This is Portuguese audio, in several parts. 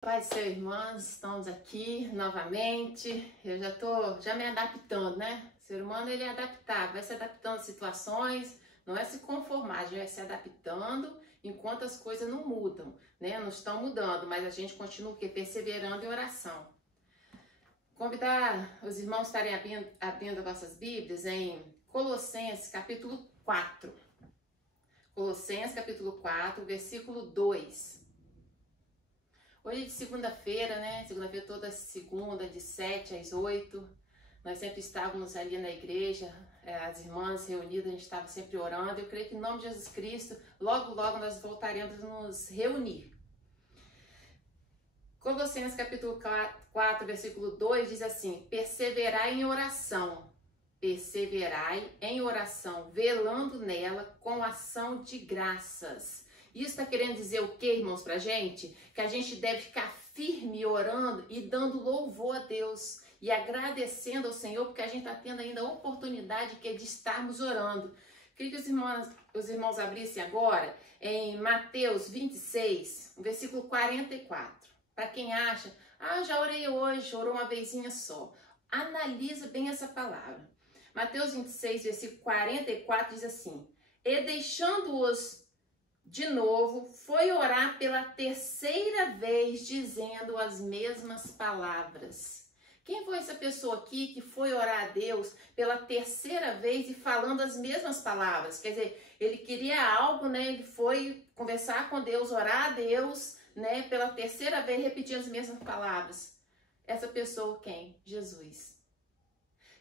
Paz do Senhor, irmãos, estamos aqui novamente. Eu já me adaptando, né? O ser humano, ele é adaptável, vai se adaptando às situações, não é se conformar, a gente vai se adaptando enquanto as coisas não mudam, né? Não estão mudando, mas a gente continua o quê? Perseverando em oração. Convidar os irmãos a estarem abrindo as vossas Bíblias em Colossenses capítulo 4. Colossenses capítulo 4, versículo 2. Hoje é de segunda-feira, né? Segunda-feira toda segunda, de 7 às 8. Nós sempre estávamos ali na igreja, as irmãs reunidas, a gente estava sempre orando. Eu creio que em nome de Jesus Cristo, logo nós voltaremos a nos reunir. Colossenses capítulo 4, versículo 2 diz assim: perseverai em oração, velando nela com ação de graças. Isso está querendo dizer o que, irmãos, pra gente? Que a gente deve ficar firme orando e dando louvor a Deus e agradecendo ao Senhor, porque a gente está tendo ainda a oportunidade que é de estarmos orando. Queria que os irmãos abrissem agora em Mateus 26, versículo 44. Para quem acha, já orei hoje, orou uma vezinha só. Analisa bem essa palavra. Mateus 26, versículo 44 diz assim: e deixando-os de novo, foi orar pela terceira vez, dizendo as mesmas palavras. Quem foi essa pessoa aqui que foi orar a Deus pela terceira vez e falando as mesmas palavras? Quer dizer, ele queria algo, né? Ele foi conversar com Deus, orar a Deus, né? Pela terceira vez, repetindo as mesmas palavras. Essa pessoa quem? Jesus.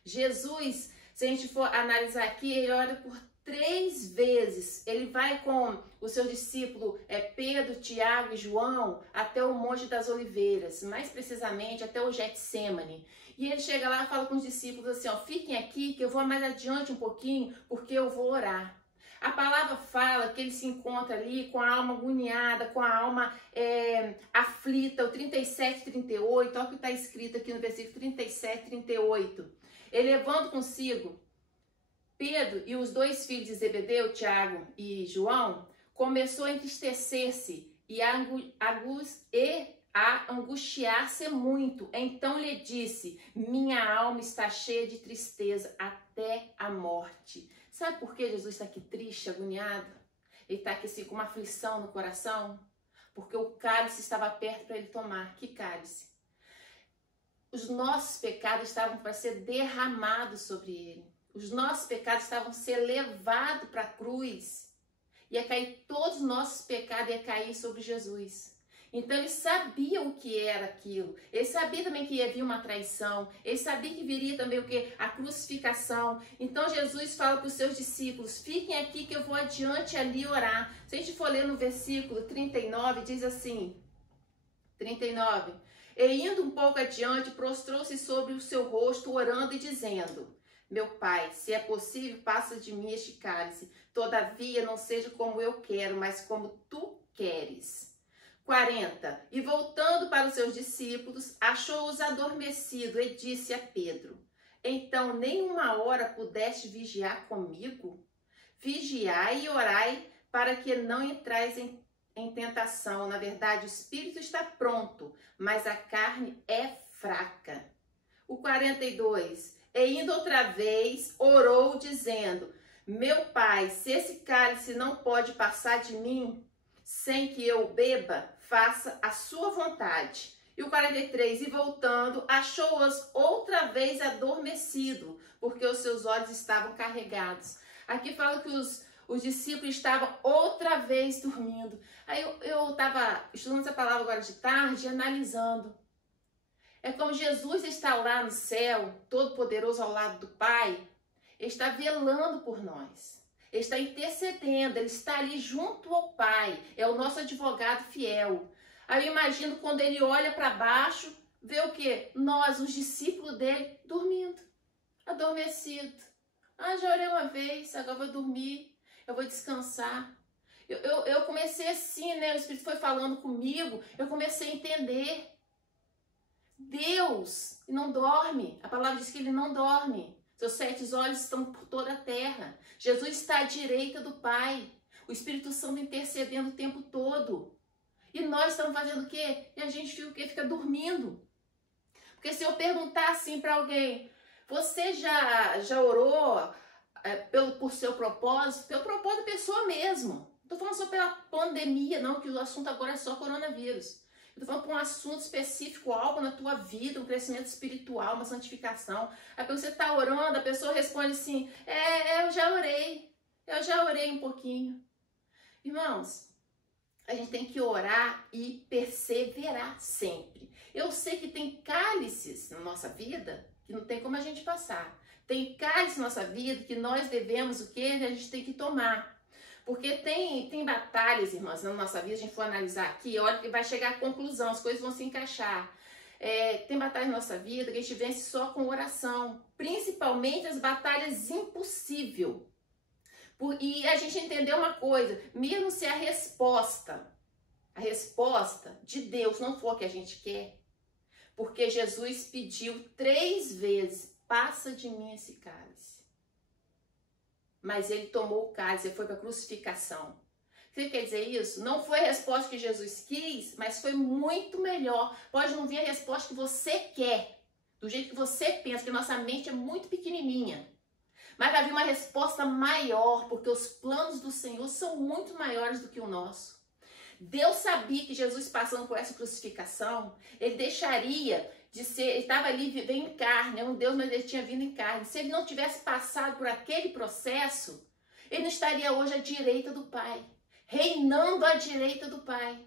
Jesus, se a gente for analisar aqui, ele ora por 3 vezes. Ele vai com o seu discípulo Pedro, Tiago e João até o Monte das Oliveiras, mais precisamente até o Getsêmani. E ele chega lá e fala com os discípulos assim, fiquem aqui que eu vou mais adiante um pouquinho, porque eu vou orar. A palavra fala que ele se encontra ali com a alma agoniada, com a alma aflita, o 37, 38, olha o que está escrito aqui no versículo 37, 38. Ele levando consigo Pedro e os 2 filhos de Zebedeu, Tiago e João, começou a entristecer-se e a angustiar-se muito. Então lhe disse: minha alma está cheia de tristeza até a morte. Sabe por que Jesus está aqui triste, agoniado? Ele está aqui assim, com uma aflição no coração? Porque o cálice estava perto para ele tomar. Que cálice? Os nossos pecados estavam para ser derramados sobre ele. Os nossos pecados estavam a ser levados para a cruz. Ia cair todos os nossos pecados, ia cair sobre Jesus. Então ele sabia o que era aquilo. Ele sabia também que ia vir uma traição. Ele sabia que viria também o que? A crucificação. Então Jesus fala para os seus discípulos: fiquem aqui que eu vou adiante ali orar. Se a gente for ler no versículo 39, diz assim, 39. E indo um pouco adiante, prostrou-se sobre o seu rosto, orando e dizendo: meu Pai, se é possível, passa de mim este cálice. Todavia, não seja como eu quero, mas como tu queres. 40. E voltando para os seus discípulos, achou-os adormecidos e disse a Pedro: então, nem uma hora pudeste vigiar comigo? Vigiai e orai, para que não entrais em tentação. Na verdade, o espírito está pronto, mas a carne é fraca. O 42. E indo outra vez, orou dizendo: meu Pai, se esse cálice não pode passar de mim, sem que eu beba, faça a sua vontade. E o 43, e voltando, achou-os outra vez adormecido, porque os seus olhos estavam carregados. Aqui fala que os discípulos estavam outra vez dormindo. Aí eu estava estudando essa palavra agora de tarde, analisando. É como Jesus está lá no céu, todo poderoso ao lado do Pai, ele está velando por nós. Ele está intercedendo, ele está ali junto ao Pai, é o nosso advogado fiel. Aí eu imagino quando ele olha para baixo, vê o quê? Nós, os discípulos dele, dormindo, adormecido. Já orei uma vez, agora eu vou dormir, eu vou descansar. Eu comecei assim, né? O Espírito foi falando comigo, eu comecei a entender. Deus não dorme, a palavra diz que ele não dorme. Seus 7 olhos estão por toda a terra. Jesus está à direita do Pai. O Espírito Santo intercedendo o tempo todo. E nós estamos fazendo o quê? E a gente fica o quê? Fica dormindo. Porque se eu perguntar assim para alguém, você já orou por seu propósito? Pelo propósito da pessoa mesmo. Não estou falando só pela pandemia, não, que o assunto agora é só coronavírus. Eu estou falando por um assunto específico, algo na tua vida, um crescimento espiritual, uma santificação. Aí você está orando, a pessoa responde assim, eu já orei um pouquinho. Irmãos, a gente tem que orar e perseverar sempre. Eu sei que tem cálices na nossa vida que não tem como a gente passar. Tem cálices na nossa vida que nós devemos o quê? A gente tem que tomar. Porque tem batalhas, irmãs, na nossa vida, a gente for analisar aqui, olha que vai chegar à conclusão, as coisas vão se encaixar. Tem batalhas na nossa vida que a gente vence só com oração. Principalmente as batalhas impossíveis. E a gente entendeu uma coisa, mesmo se a resposta de Deus não for o que a gente quer, porque Jesus pediu 3 vezes, passa de mim esse cálice. Mas ele tomou o cálice, ele foi para a crucificação. O que quer dizer isso? Não foi a resposta que Jesus quis, mas foi muito melhor. Pode não vir a resposta que você quer, do jeito que você pensa, porque nossa mente é muito pequenininha. Mas vai vir uma resposta maior, porque os planos do Senhor são muito maiores do que o nosso. Deus sabia que Jesus passando por essa crucificação, ele deixaria de ser, ele estava ali vivendo em carne, é um Deus, mas ele tinha vindo em carne. Se ele não tivesse passado por aquele processo, ele não estaria hoje à direita do Pai, reinando à direita do Pai,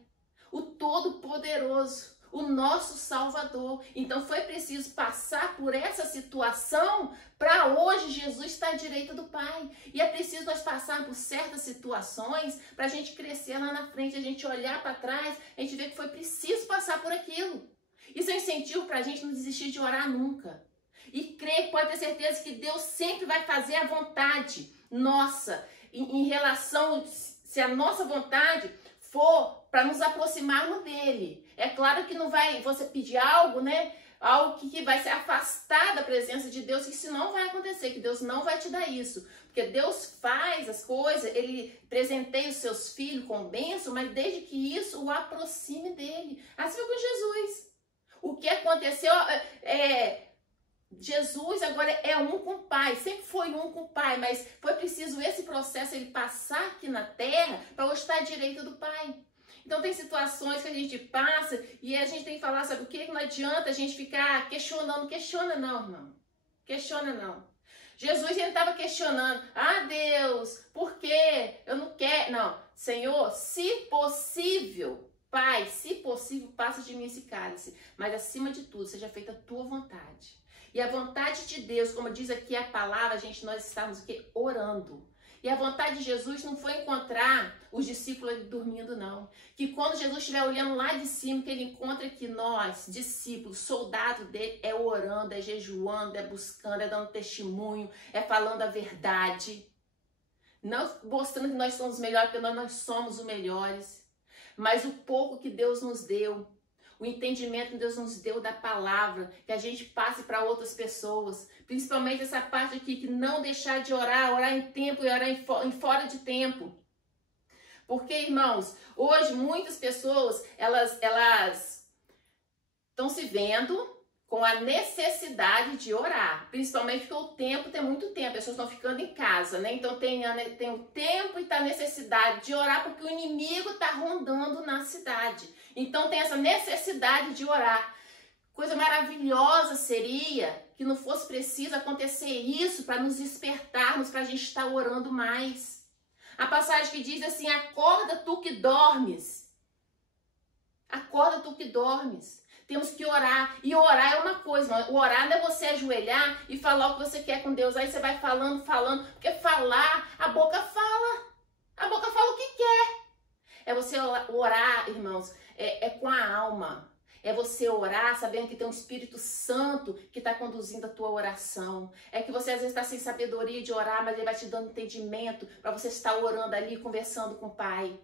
o Todo-Poderoso, o nosso Salvador. Então foi preciso passar por essa situação para hoje Jesus estar à direita do Pai. E é preciso nós passar por certas situações para a gente crescer lá na frente, a gente olhar para trás, a gente ver que foi preciso passar por aquilo. Isso é um incentivo para a gente não desistir de orar nunca. E crer, pode ter certeza que Deus sempre vai fazer a vontade nossa em relação, se a nossa vontade for para nos aproximarmos dele. É claro que não vai você pedir algo, né? Algo que vai ser afastar da presença de Deus, que isso não vai acontecer, que Deus não vai te dar isso. Porque Deus faz as coisas, ele presenteia os seus filhos com bênção, mas desde que isso o aproxime dele. Assim foi com Jesus. O que aconteceu Jesus agora é um com o Pai, sempre foi um com o Pai, mas foi preciso esse processo, ele passar aqui na terra para hoje estar à direita do Pai. Então tem situações que a gente passa e a gente tem que falar, sabe o que? Não adianta a gente ficar questionando, questiona não, irmão, questiona não. Jesus ele estava questionando, Deus, por quê? Eu não quero, não, Senhor, se possível, Pai, se possível, passa de mim esse cálice, mas acima de tudo, seja feita a tua vontade. E a vontade de Deus, como diz aqui a palavra, nós estamos aqui orando. E a vontade de Jesus não foi encontrar os discípulos ali dormindo, não. Que quando Jesus estiver olhando lá de cima, que ele encontra que nós, discípulos, soldados dele, é orando, é jejuando, é buscando, é dando testemunho, é falando a verdade. Não mostrando que nós somos melhores, porque nós somos os melhores. Mas o pouco que Deus nos deu, o entendimento que Deus nos deu da palavra, que a gente passe para outras pessoas, principalmente essa parte aqui, que não deixar de orar, orar em tempo e orar em fora de tempo. Porque, irmãos, hoje muitas pessoas, elas estão se vendo com a necessidade de orar, principalmente porque o tempo tem muito tempo, as pessoas estão ficando em casa, né? Então tem o tempo e tá a necessidade de orar porque o inimigo está rondando na cidade. Então tem essa necessidade de orar. Coisa maravilhosa seria que não fosse preciso acontecer isso para nos despertarmos, para a gente estar orando mais. A passagem que diz assim, acorda tu que dormes. Acorda tu que dormes. Temos que orar. E orar é uma coisa. O orar não é você ajoelhar e falar o que você quer com Deus. Aí você vai falando. Porque falar, a boca fala. A boca fala o que quer. É você orar, irmãos, é com a alma. É você orar sabendo que tem um Espírito Santo que está conduzindo a tua oração. É que você às vezes está sem sabedoria de orar, mas ele vai te dando entendimento para você estar orando ali, conversando com o Pai.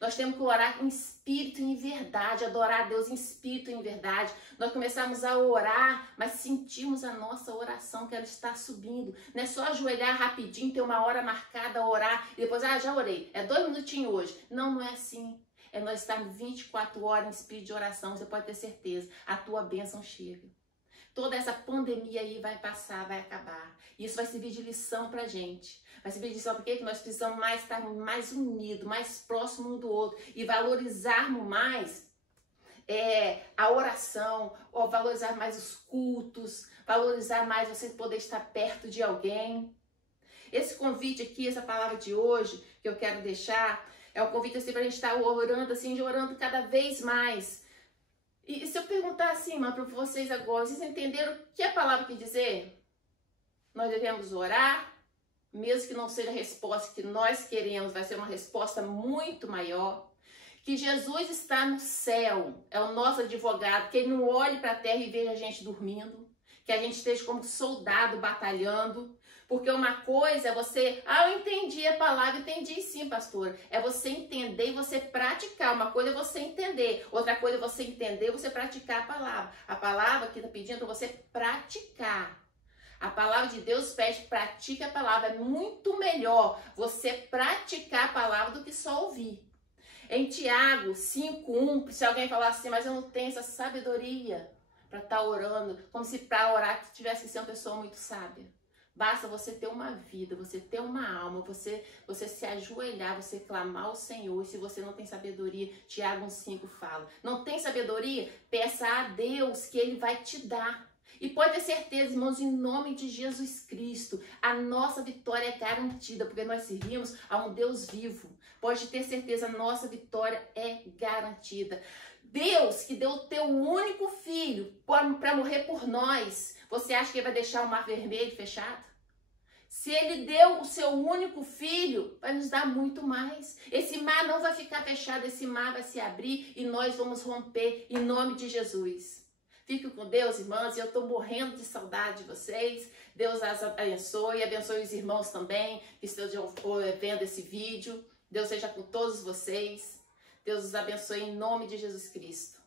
Nós temos que orar em espírito e em verdade, adorar a Deus em espírito e em verdade. Nós começamos a orar, mas sentimos a nossa oração, que ela está subindo. Não é só ajoelhar rapidinho, ter uma hora marcada a orar e depois, já orei, é 2 minutinhos hoje. Não, não é assim. É nós estarmos 24 horas em espírito de oração. Você pode ter certeza, a tua bênção chega. Toda essa pandemia aí vai passar, vai acabar. E isso vai servir de lição pra gente. Vai servir de lição porque nós precisamos estar mais unidos, mais próximos um do outro. E valorizarmos mais a oração, ou valorizar mais os cultos, valorizar mais você poder estar perto de alguém. Esse convite aqui, essa palavra de hoje, que eu quero deixar, é um convite assim para a gente estar orando, assim, orando cada vez mais. E se eu perguntar assim, para vocês agora, vocês entenderam o que a palavra quer dizer? Nós devemos orar, mesmo que não seja a resposta que nós queremos, vai ser uma resposta muito maior. Que Jesus está no céu, é o nosso advogado, que ele não olhe para a terra e veja a gente dormindo, que a gente esteja como soldado batalhando, porque uma coisa é você, eu entendi a palavra, entendi sim, pastora, é você entender e você praticar. Uma coisa é você entender, outra coisa é você entender e você praticar a palavra que está pedindo para você praticar. A palavra de Deus pede, pratique a palavra, é muito melhor você praticar a palavra do que só ouvir. Em Tiago 5:1, se alguém falar assim, mas eu não tenho essa sabedoria para estar orando, como se para orar tivesse que ser uma pessoa muito sábia. Basta você ter uma vida, você ter uma alma, você se ajoelhar, você clamar ao Senhor. E se você não tem sabedoria, Tiago 1:5 fala, não tem sabedoria? Peça a Deus que Ele vai te dar. E pode ter certeza, irmãos, em nome de Jesus Cristo, a nossa vitória é garantida, porque nós servimos a um Deus vivo. Pode ter certeza, a nossa vitória é garantida. Deus que deu o teu único filho para morrer por nós, você acha que Ele vai deixar o mar vermelho fechado? Se Ele deu o seu único filho, vai nos dar muito mais. Esse mar não vai ficar fechado, esse mar vai se abrir e nós vamos romper em nome de Jesus. Fique com Deus, irmãs, e eu estou morrendo de saudade de vocês. Deus as abençoe, abençoe os irmãos também que estejam vendo esse vídeo. Deus seja com todos vocês. Deus os abençoe em nome de Jesus Cristo.